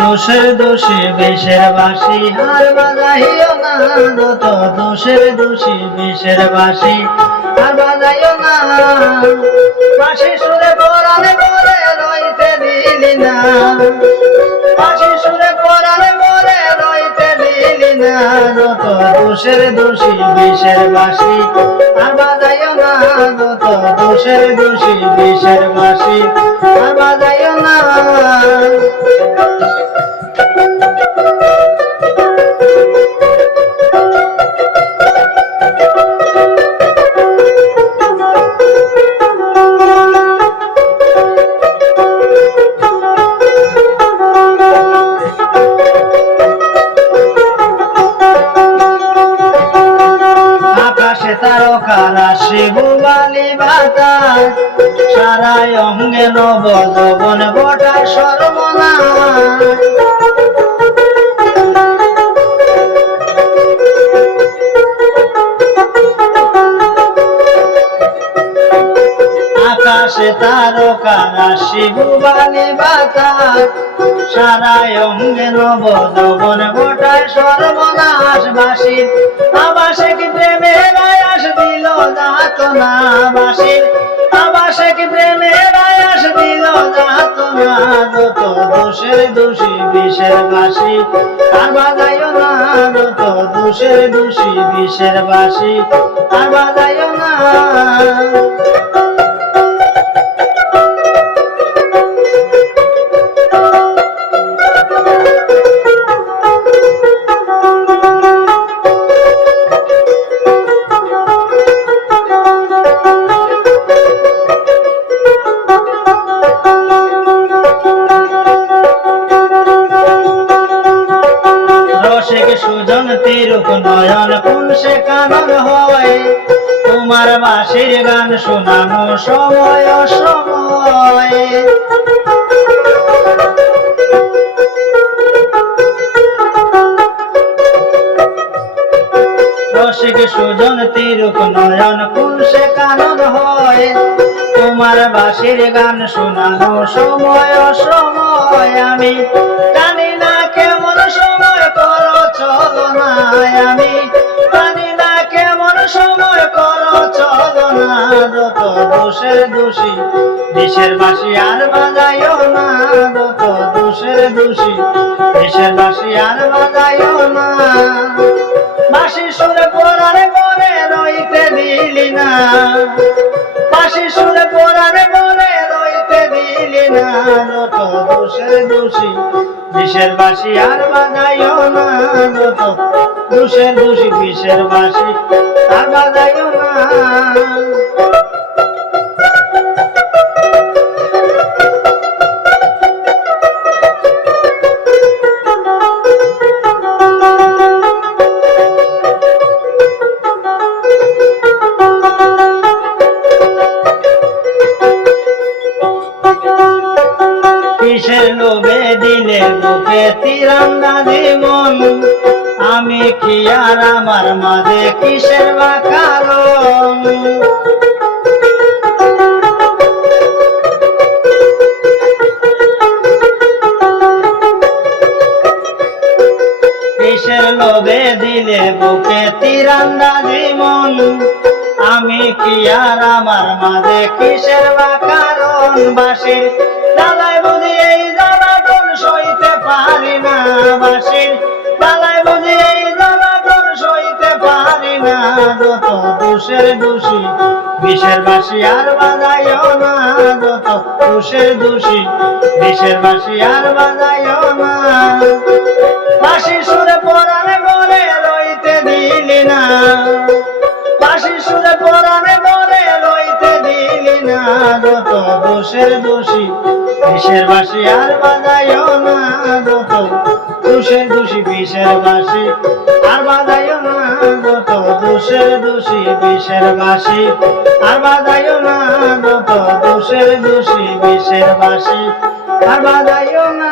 দোষের দোষী বিষের বাঁশি আর বাজাইও না, যত দোষের দোষী বিষের বাঁশি আর বাজাইও না। বাঁশি সুরে পরাণে বলে রইতে দিলি না, বাঁশি সুরে পরাণে বলে রইতে দিলি না। যত দোষের দোষী বিষের বাঁশি আর বাজাইও না, যত দোষের দোষী বিষের বাঁশি আর বাজাইও না। তারকারাশি বুবালি বাতাস সারায় অঙ্গে নব যৌবন বটা সর্বনাশ। আকাশে তারকারাশি বুবালি বাতাস সারায় অঙ্গে নব যৌবন বটা সর্বনাশ। বাঁশির আবাসে কি প্রেমের আয়াস দিল যাতনা, বাঁশির আবাসে কি প্রেমের আয়াস দিল যাতনা। যত দোষের দোষী বিষের বাঁশি আর বাজাইও না, যত দোষের দোষী বিষের বাঁশি আর বাজাইও না। সুজন তিরুক নয়ন কোন সে কানন হয়, তোমার বাঁশির গান শোনানো সময় অসময়। রসিক সুজন তিরুক নয়ন কোন সে কানন হয়, তোমার বাঁশির গান শোনানো সময় অসময়। আমি জানি না কেমন সময় করো চলনায়, আমি জানি না কেমন সময় করো চলনা। যত দোষের দোষী বিষের বাঁশি আর বাজাইও না, যত দোষের দোষী বিষের বাঁশি আর বাজাইও না। বাঁশি সুরে পরাণে বলে রইতে দিলি না, বাঁশি সুরে পরাণে বলে রইতে দিলি না। যত দোষের দোষী বিষের বাঁশি আর বাজাইও না, যত দোষের দোষী বিষের বাঁশি আর বাজাইও না। কিসের লোভে দিলে বুকে তীরন্দাজি মন, আমি কি আর আমার মাঝে কিসের বা কারণ। কিসের লোভে দিলে বুকে তীরন্দাজি মন, আমি কি আর আমার মাঝে কিসের বা কারণ। বাঁশির জ্বালায় বুঝি এই জ্বালাতন সইতে পারি না, বাঁশির জ্বালায় বুঝি এই জ্বালাতন সইতে পারি না। যত দোষের দোষী বিষের বাঁশি আর বাজাইও না, যত দোষের দোষী বিষের বাঁশি আর বাজাইও না। বাঁশি সুরে পরাণে বলে রইতে দিলি না, বাঁশি সুরে পরাণে বলে রইতে দিলি না। যত দোষের দোষী বিষের বাঁশি আর বাজাইও না, যত দোষের দোষী বিষের বাঁশি আর বাজাইও না। যত দোষের দোষী বিষের বাঁশি আর বাজাইও না, যত দোষের দোষী বিষের বাঁশি আর বাজাইও না।